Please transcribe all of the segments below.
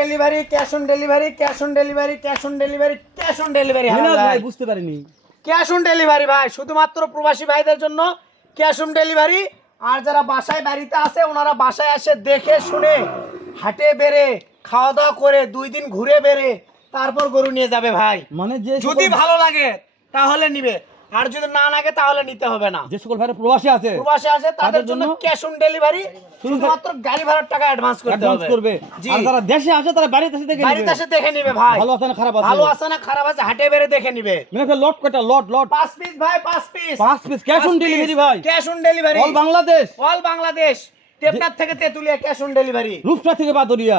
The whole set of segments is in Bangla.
Delivery, cash on delivery, cash on delivery, cash on delivery, cash on delivery. ভাই বুঝতে পারিনি। ক্যাশ অন ডেলিভারি ভাই, শুধুমাত্র প্রবাসী ভাইদের জন্য ক্যাশ অন ডেলিভারি। আর যারা বাসায় বাড়িতে আছে ওনারা বাসায় এসে দেখে শুনে হাটে বেরে খাওয়া দাওয়া করে 2 দিন ঘুরে বেরে তারপর গরু নিয়ে যাবে ভাই। মানে যে যদি ভালো লাগে তাহলে নিবে, আর যদি না লাগে তাহলে নিতে হবে না। যে সকল ভাইরা প্রবাসী আছে তাদের জন্য ক্যাশ অন ডেলিভারি, শুধুমাত্র গাড়ি ভাড়ার টাকা অ্যাডভান্স করবে। আর যারা দেশে আছে তারা বাড়িতে এসে দেখে নিবে ভাই। ভালো আছে না খারাপ আছে, ভালো আছে না খারাপ আছে হাটে বেরে দেখে নিবে। মানে লট কয়টা? লট 5 পিস ভাই, 5 পিস ক্যাশ অন ডেলিভারি ভাই। Cash on delivery all Bangladesh. টেপনার থেকে Tetulia cash on delivery, Rupsha থেকে বাদরিয়া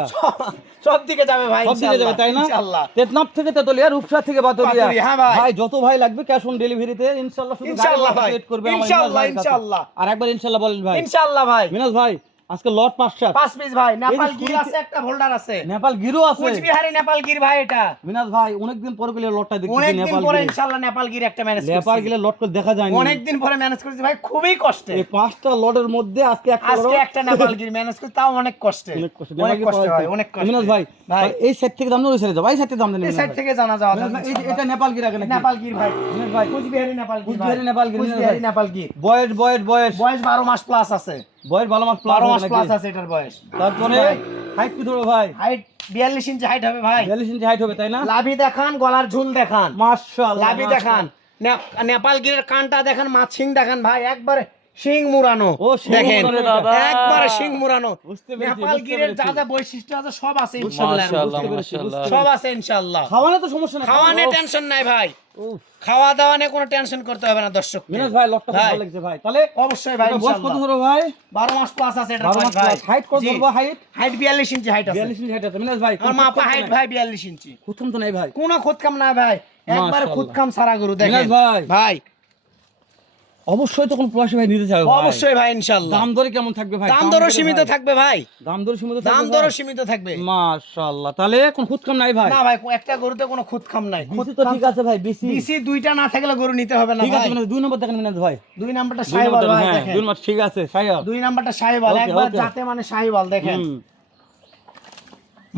সব দিকে যাবে ভাই, সব দিকে যাবে তাই না? ইনশাআল্লাহ। টেপনার থেকে তেতুলিয়া, রূপসা থেকে বাদরিয়া। হ্যাঁ ভাই। ভাই যত ভাই লাগবে ক্যাশ অন ডেলিভারিতে ইনশাআল্লাহ। শুধু ইনশাআল্লাহ ভাই, সেট করবে ইনশাআল্লাহ, ইনশাআল্লাহ। আর একবার ইনশাআল্লাহ বলেন ভাই। ইনশাআল্লাহ ভাই। মিনাজ ভাই আজকে লট 5 পিস ভাই। নেপাল গির আছে, একটা হোল্ডার আছে, নেপাল গিরও আছে, কুচবিহারি নেপাল গির ভাই। এটা মিনাজ ভাই অনেকদিন পরে গেলে লটটা দেখতেছি। অনেকদিন পরে ইনশাআল্লাহ নেপাল গির একটা ম্যানেজ করছি। নেপাল গিলে লট করে দেখা যায়নি, অনেকদিন পরে ম্যানেজ করেছি ভাই, খুবই কষ্টে। এই 5টা লটের মধ্যে আজকে একটা নেপাল গির ম্যানেজ করতে তাও অনেক কষ্টে, অনেক কষ্ট হয়, অনেক কষ্ট। মিনাজ ভাই এই সাইড থেকে দাম না ওই সাইডে যাও, এই সাইড থেকে দাম দেন। এই সাইড থেকে জানা যাওয়া এটা নেপাল গির আগে নাকি? নেপাল গির ভাই। মিনাজ ভাই কুচবিহারি নেপাল গির, কুচবিহারি নেপাল গির, কুচবিহারি নেপাল গির। বয়স 12 মাস প্লাস আছে, বয়স 12 মাস 12 মাস প্লাস আছে এটার বয়স। তারপরে হাইট কি ধরো ভাই? হাইট 42 ইঞ্চি হাইট হবে ভাই। 42 ইঞ্চি হাইট হবে তাই না? লাভি দেখান, গলার ঝুল দেখান, মাশাআল্লাহ। লাভি দেখান, নেপাল গিরের কানটা দেখান, মাছ সিং দেখান ভাই, একবারে শিং মুরানো। দেখেন একবারে শিং মুরানো। নেপাল গিরের যা যা বৈশিষ্ট্য আছে সব আছে ইনশাআল্লাহ, সব আছে ইনশাআল্লাহ। খাওয়ানো তো সমস্যা না, খাওয়ানে টেনশন নাই ভাই, খাওয়া দাওয়া নিয়ে কোনো টেনশন করতে হবে না দর্শক। মিনাজ ভাই লটটা ভালো লাগছে ভাই। তাহলে অবশ্যই ভাই বয়স কত ধরো ভাই? 12 মাস প্লাস আছে এটা 12 মাস ভাই। হাইট কত ধরবো? হাইট 42 ইঞ্চি হাইট আছে। 42 ইঞ্চি হাইট আছে মিনাজ ভাই। আমার মাপা হাইট ভাই 42 ইঞ্চি। খুদকাম তো নাই ভাই? কোনো খুদকাম না ভাই, একবারে খুদকাম সারা গরু। দেখেন মিনাজ ভাই ভাই অবশ্যই তো কোন প্রবাসী ভাই নিতে চাইবে ভাই। অবশ্যই ভাই ইনশাআল্লাহ। দাম দরে কেমন থাকবে ভাই? দাম দরও সীমিত থাকবে ভাই, দাম দরে সীমিত থাকবে, দাম দরও সীমিত থাকবে। মাশাআল্লাহ। তাহলে কোন খুদকাম নাই ভাই? না ভাই, একটা গরুতে কোনো খুদকাম নাই। বিসি তো ঠিক আছে ভাই, বিসি বিসি দুইটা না থাকলে গরু নিতে হবে না ঠিক আছে। ভাই। মানে 2 নম্বর দেখেন মিনাজ ভাই, 2 নাম্বারটা শাহিওয়াল ভাই দেখেন। 2 নম্বর ঠিক আছে শাহিওয়াল। 2 নাম্বারটা শাহিওয়াল, ওকে, একবার ওকে। যাতে মানে শাহিওয়াল দেখেন।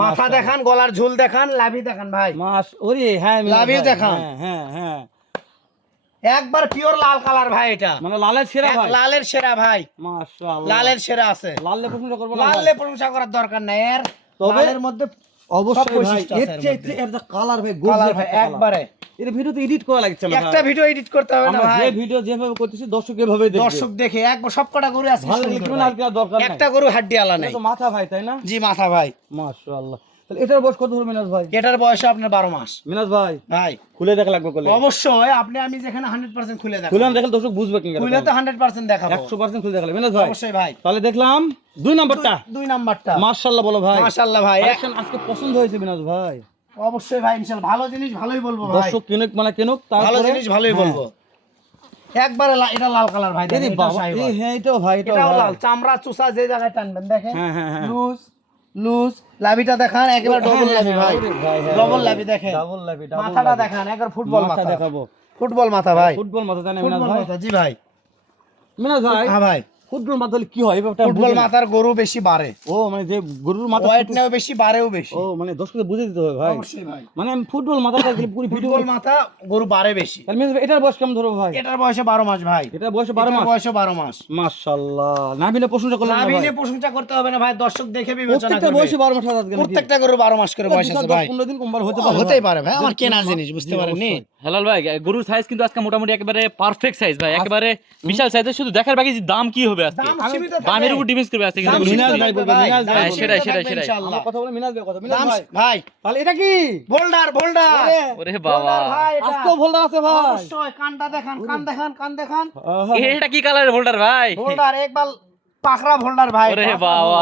মাথা দেখান, গলার ঝুল দেখান, লাভি দেখান ভাই। ওরে হ্যাঁ মিনাজ লাভিও ভাই, দেখান। হ্যাঁ হ্যাঁ একবার পিওর লাল কালার ভাই, এটা মানে লালের সেরা ভাই। লালের সেরা ভাই, মাশাআল্লাহ লালের সেরা আছে। লালে প্রশংসা করব না, লালে প্রশংসা করার দরকার নাই, এর তবে লালের মধ্যে অবশ্যই ভাই বৈশিষ্ট্য আছে এর চেয়ে এর যে কালার ভাই, কালার গোল ভাই একবারে। এর ভিডিও তো এডিট করা লাগছে না একটা ভিডিও এডিট করতে হবে না আমরা ভাই, যে ভিডিও যেভাবে করতেছি দর্শক এভাবে দেখবে। দর্শক দেখে একবার সবকটা গরু আছে ভালো লাগবে না, আর কি দরকার নাই। একটা গরু হাড্ডি আলা নাই। এটা তো মাথা ভাই তাই না? জি মাথা ভাই। মাশাআল্লাহ। তাহলে এটার বয়স কত হবে মিনাজ ভাই? এটার বয়স আপনার 12 মাস। মিনাজ ভাই ভাই খুলে দেখা লাগবে কোলে? অবশ্যই আপনি আমি যেখানে 100% খুলে দেখাবো। খুলে দেখলে দর্শক বুঝবে কি? খুলে তো 100% দেখাবো, 100% খুলে দেখালে মিনাজ ভাই। অবশ্যই ভাই। তাহলে দেখলাম 2 নাম্বারটা। 2 নাম্বারটা মাশাআল্লাহ বলো ভাই। মাশাআল্লাহ ভাই, কালেকশন আজকে পছন্দ হয়েছে মিনাজ ভাই। অবশ্যই ভাই ইনশাআল্লাহ। ভালো জিনিস ভালোই বলবো ভাই, দর্শক কিনুক মানে কিনুক, ভালো তারপরে জিনিস ভালোই বলবো। একবারে এটা লাল কালার ভাই, এরে দেখেন বাবা, এই হ্যাঁ এটাও ভাই, এটাও এটাও ভাই। লাল, চামড়া চুষা যে জায়গায় টানবেন দেখেন, হ্যাঁ হ্যাঁ হ্যাঁ লুজ লুজ। লাভিটা দেখান, একেবারে ডবল লাভি ভাই, ডবল লাভি দেখেন। ডাবল লাভি, ডাবল মাথাটা দেখান, একবার ফুটবল মাথা দেখাবো। ফুটবল মাথা ভাই, ফুটবল মাথা জানেন মিনাজ ফুটবল ভাই? মাথা। জি ভাই। মিনাজ ভাই হ্যাঁ ভাই, ফুটবল মাথা হলে কি হয়? ব্যাপারটা ফুটবল মাথার গরু বেশি বাড়ে, ও মানে যে গরুর মাথা ওয়েট নেও বেশি, বাড়েও বেশি। ও মানে দর্শকদের বুঝে দিতে হবে ভাই। অবশ্যই ভাই, মানে আমি ফুটবল মাথাটা পুরো ভিডিও ফুটবল মাথা গরু বাড়ে বেশি। তাহলে মিনাজ ভাই এটার বয়স কেমন ধরবো ভাই? এটার বয়সে 12 মাস ভাই। এটার বয়স 12 মাস? বয়সে 12 মাস। মাশাআল্লাহ। নাবিলে প্রশংসা করলেন না ভাই? নাবিলে প্রশংসা করতে হবে না ভাই, দর্শক দেখে বিবেচনা প্রত্যেকটা করবে। বয়সে 12 মাস হাজার কেন? প্রত্যেকটা গরু 12 মাস করে বয়স আছে ভাই। 15 দিন কম হতে পারে, হতেই পারে ভাই, আমার কেনা জিনিস, বুঝতে পারেননি? হেলাল ভাই গরুর সাইজ কিন্তু আজকে মোটামুটি একেবারে পারফেক্ট সাইজ ভাই, একেবারে বিশাল সাইজের। শুধু দেখার বাকি যে দাম কি হবে আজকে, দাম সীমিত থাকবে। দামের উপর ডিপেন্ড করবে আজকে কিন্তু। মিনাজ ভাই বলবে, মিনাজ ভাই বলবে। সেটাই। আমার কথা বলে মিনাজ ভাই কথা। মিনাজ দাম ভাই ভাই, তাহলে এটা কি? বোল্ডার বোল্ডার ওরে বাবা, ভাই, এটা আজকেও ভোল্ডার আছে ভাই? অবশ্যই। কানটা দেখান, কান দেখান, কান দেখান। এটা কি কালারের ভোল্ডার ভাই? বোল্ডার একবার পাকড়া ভোল্ডার ভাই। ওরে বাবা,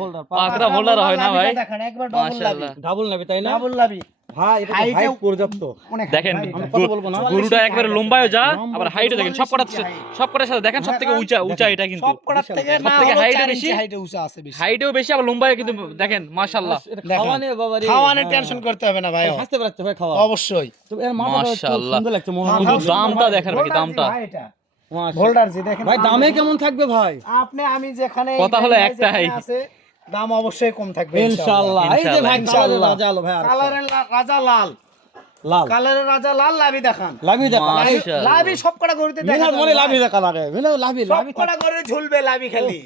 ভোল্ডার পাকড়া ভোল্ডার হয় না ভাই? দেখেন একবার ডবল লাভি, মাশাআল্লাহ। ডাবল নেবে তাই না? ডাবল লাভি ভাই এটা তো হাইটেও হাইট পর্যাপ্ত। অনেক। দেখেন ভাই, আমরা কথা বলবো না। গরুটা একবারে লম্বায়ও যা, আবার হাইটও দেখেন। 44 সবকটার সাথে দেখেন সবথেকে উঁচা এটা কিন্তু। সবকটার থেকে না সবথেকে হলো হাইটও 4 বেশি, ইঞ্চি হাইটে উঁচা আছে বেশি। হাইটও বেশি, আবার লম্বায়ও কিন্তু দেখেন মাশাআল্লাহ। এটা খাওয়ানে বাবা রে। খাওয়ানোর টেনশন করতে হবে না ভাই, হাসতে পারছে ভাই খাওয়া। অবশ্যই। তো এর মাথাটা খুব মাশাআল্লাহ। সুন্দর লাগছে মনে হয়। শুধু দামটা দেখার বাকি, দামটা। ভাই এটা মাশাআল্লাহ। ভোল্ডার জি দেখেন ভাই দামে কেমন থাকবে ভাই? আপনি আমি যেখানে কথা হলো এই ভাই একটাই। যেখানে আছে দাম অবশ্যই কম থাকবে ইনশাআল্লাহ। এই যে ভাই কালারের ইনশাআল্লাহ। রাজা আলো ভাই আর কালারের রাজা লাল, লাল কালারের রাজা লাল, লাভি দেখান। লাভি দেখা মাশাআল্লাহ। লাভি সব কটা গরুতে দেখা মিনাজ যাবে বলে ভাই। লাভি দেখা লাগে মিনাজ লাভি সব লাভি কটা গরু ঝুলবে লাভি খালি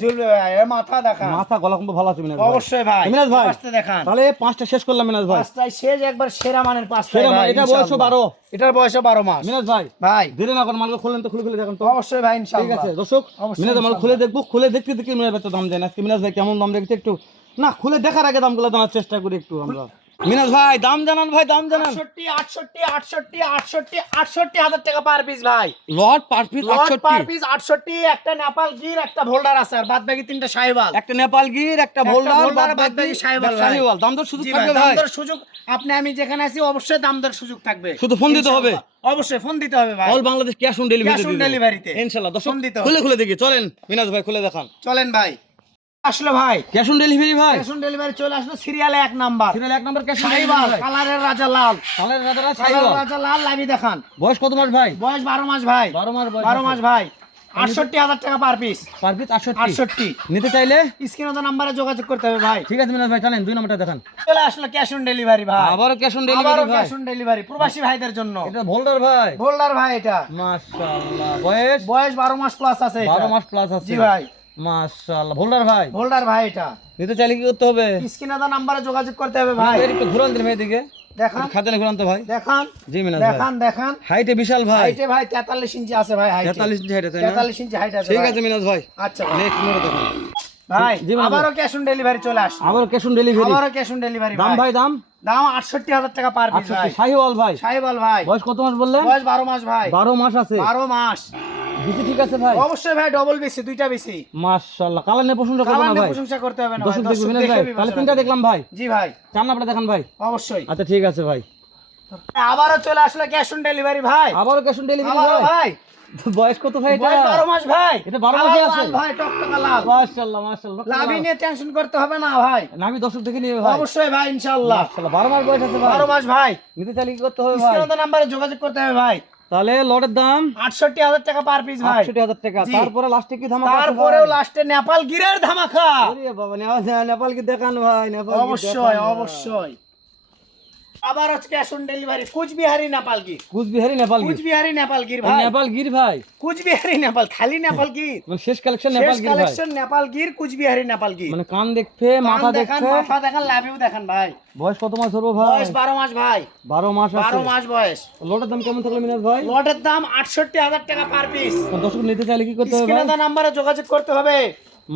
ঝুলবে ভাই। এর মাথা দেখান। মাথা গলা কিন্তু ভালো আছে মিনাজ ভাই অবশ্যই ভাই। মিনাজ ভাই পাঁচটা দেখান। তাহলে পাঁচটা শেষ করলাম মিনাজ ভাই পাঁচটায় শেষ, একবার সেরা মানের পাঁচটায় সেরা ভাই, এটা বয়স ইনশাআল্লাহ। 12 এটার বয়স 12 মাস মিনাজ ভাই ভাই। দেরি না করে মালগুলো খুললেন তো খুলে খুলে দেখেন তো অবশ্যই ভাই ঠিক ইনশাআল্লাহ। আছে দর্শক অবশ্যই মিনাজ মাল ইনশাআল্লাহ। খুলে দেখবো খুলে দেখতে দেখতে মিনাজ ভাই তো দাম দেন আজকে মিনাজ ভাই কেমন দাম রেখেছে একটু না খুলে দেখার আগে দামগুলো জানার চেষ্টা করি একটু আমরা মিনাজ ভাই দাম জানান ভাই দাম জানান 68 হাজার টাকা পার পিস ভাই। লট পার পিস লট পার 68 পিস 68, একটা নেপাল গির, একটা ভোল্ডার আছে, আর বাদ বাকি তিনটা শাহিওয়াল। একটা নেপাল গির একটা ভোল্ডার ভোল্ডার, বাদ বাদ বাকি শাহিওয়াল ভাই। শাহিওয়াল দাম দর শুধু জি থাকবে দাম ভাই দর সুযোগ, আপনি আমি যেখানে আছি অবশ্যই দাম দর সুযোগ থাকবে। শুধু ফোন দিতে হবে। ইনশাআল্লাহ। অবশ্যই ফোন দিতে হবে ভাই। All Bangladesh cash on delivery Cash on delivery তে। ইনশাআল্লাহ দর্শক ফোন দিতে হবে। খুলে খুলে দেখি চলেন মিনাজ ভাই খুলে দেখান চলেন ভাই। আসলো ভাই, ক্যাশ অন ডেলিভারি ভাই ক্যাশ অন ডেলিভারি চলে আসলো সিরিয়ালে 1 number. Serial 1 number cash on Sahiwal, delivery কালারের রাজা লাল, কালারের রাজা কালারের শাহিওয়াল রাজা লাল, লাভি দেখান। বয়স কত মাস ভাই বয়স 12 মাস ভাই। 12 মাস বয়স 12 মাস ভাই। 68 হাজার টাকা পার পিস। Per piece 68 68। নিতে চাইলে স্ক্রিনে তো নাম্বারে যোগাযোগ করতে হবে ভাই। ঠিক আছে মিনাজ ভাই চলেন 2 নম্বরটা দেখান চলে আসলো ক্যাশ অন ডেলিভারি ভাই। আবারও ক্যাশ অন আবারও ডেলিভারি ভাই ক্যাশ অন ডেলিভারি প্রবাসী ভাইদের জন্য। এটা ভোল্ডার ভাই ভোল্ডার ভাই, এটা মাশাআল্লাহ বয়স বয়স 12 মাস প্লাস আছে এটা। 12 মাস প্লাস আছে জি ভাই। মাশাআল্লাহ ভোল্ডার ভাই ভোল্ডার ভাই, এটা নিতে চাইলে কি করতে হবে স্ক্রিনে তো নাম্বারে যোগাযোগ করতে হবে ভাই। ভাই একটু ঘুরান দিন ভাই দিকে দেখান খাতানে ঘুরান তো ভাই দেখান জি মিনাজ ভাই দেখান দেখান। হাইটে বিশাল ভাই হাইটে ভাই 43 ইঞ্চি আছে ভাই। হাইটে 43 ইঞ্চি হাইট আছে না 43 ইঞ্চি হাইট আছে ঠিক ভাই। আছে মিনাজ ভাই আচ্ছা ভাই। নেক্সট মোড়ে দেখুন ভাই জি ভাই। আবারও ক্যাশ অন ডেলিভারি চলে আসলো। আবার ক্যাশ অন ডেলিভারি আবারও ক্যাশ অন ডেলিভারি দাম ভাই দাম দাম 68 হাজার টাকা পার পিস ভাই। 68 শাহিওয়াল ভাই শাহিওয়াল ভাই, বয়স কত মাস বললেন বয়স 12 মাস ভাই। 12 মাস আছে 12 মাস। বিসি ঠিক আছে ভাই অবশ্যই ভাই, ডবল বিসি, দুইটা বিসি। মাশাআল্লাহ কালার নিয়ে প্রশংসা করব কালার না নিয়ে ভাই প্রশংসা করতে হবে না ভাই। দর্শক দেখবে দর্শক মিনাজ দেখে ভাই বিবেচনা তাহলে তিনটা করবে। দেখলাম ভাই জি ভাই, চার নাম্বারটা দেখান ভাই অবশ্যই। আচ্ছা ঠিক আছে ভাই আবারও চলে আসলো ক্যাশ অন ডেলিভারি ভাই। আবারও ক্যাশ অন ডেলিভারি আবারও ভাই ভাই, বয়স কত ভাই এটা বয়স 12 মাস ভাই। এটা 12 মাসে লাল আছে? লাল ভাই, টকটকা লাল। মাশাআল্লাহ মাশাআল্লাহ লাভি নিয়ে টেনশন করতে হবে না ভাই। না আমি দর্শক দেখে নিয়ে ভাই অবশ্যই ভাই ইনশাআল্লাহ। মাশাআল্লাহ 12 মাস বয়স আছে ভাই 12 মাস ভাই। নিতে চাইলে কি করতে হবে ভাই স্ক্রিনে তো নাম্বারে যোগাযোগ করতে হবে ভাই। তাহলে লটের দাম 68 হাজার টাকা পার পিস ভাই। 68000 টাকা জি। তারপরে লাস্টে কি ধামাকা আছে তারপরেও ভাই? লাস্টে নেপাল গিরের ধামাকা। আরে বাবা নেপাল কি দেখান ভাই নেপাল কি অবশ্যই দেখান ভাই। অবশ্যই। আবার হচ্ছে cash on delivery Coochbehari Nepal Gir. Coochbehari Nepal Gir Coochbehari Nepal Gir ভাই। নেপাল গির ভাই কুচবিহারি নেপাল, খালি নেপাল গির। মানে শেষ কালেকশন নেপাল শেষ গির ভাই কালেকশন নেপাল গির, কুচবিহারি নেপাল গির। মানে কান দেখতে মাথা কান দেখান, দেখতে মাথা দেখান, লাভিও দেখান ভাই। বয়স কত মাস হলো ভাই বয়স 12 মাস ভাই। 12 মাস আছে 12 মাস বয়স। লটের দাম কেমন থাকলো মিনাজ ভাই লটের দাম 68 হাজার টাকা পার পিস। দর্শক নিতে চাইলে কি করতে হবে স্ক্রিনে ভাই দেওয়া নাম্বারে যোগাযোগ করতে হবে।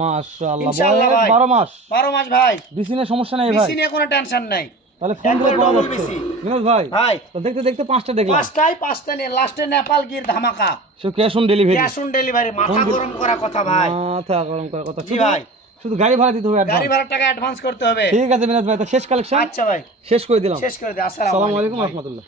মাশাআল্লাহ ইনশাআল্লাহ বয়স ভাই। 12 মাস 12 মাস ভাই। বিসিনের সমস্যা নেই ভাই বিসি নিয়ে কোনো টেনশন নাই তাহলে ফোন করে একবারে পাওয়া double যাচ্ছে BC মিনাজ ভাই ভাই। তো দেখতে দেখতে পাঁচটা দেখলাম পাঁচটা নিয়ে লাস্টে নেপাল গির ধামাকা। So cash on delivery cash on delivery, মাথা গরম করা কথা ভাই। মাথা গরম করার কথা জি ভাই। শুধু গাড়ি ভাড়া দিতে হবে গাড়ি অ্যাডভান্স ভাড়ার টাকা অ্যাডভান্স করতে হবে। ঠিক আছে মিনাজ ভাই তো শেষ কালেকশন আচ্ছা ভাই, শেষ করে দিলাম শেষ করে দে। আসসালামু আসসালামু আলাইকুম আলাইকুম ভাই। রাহমাতুল্লাহ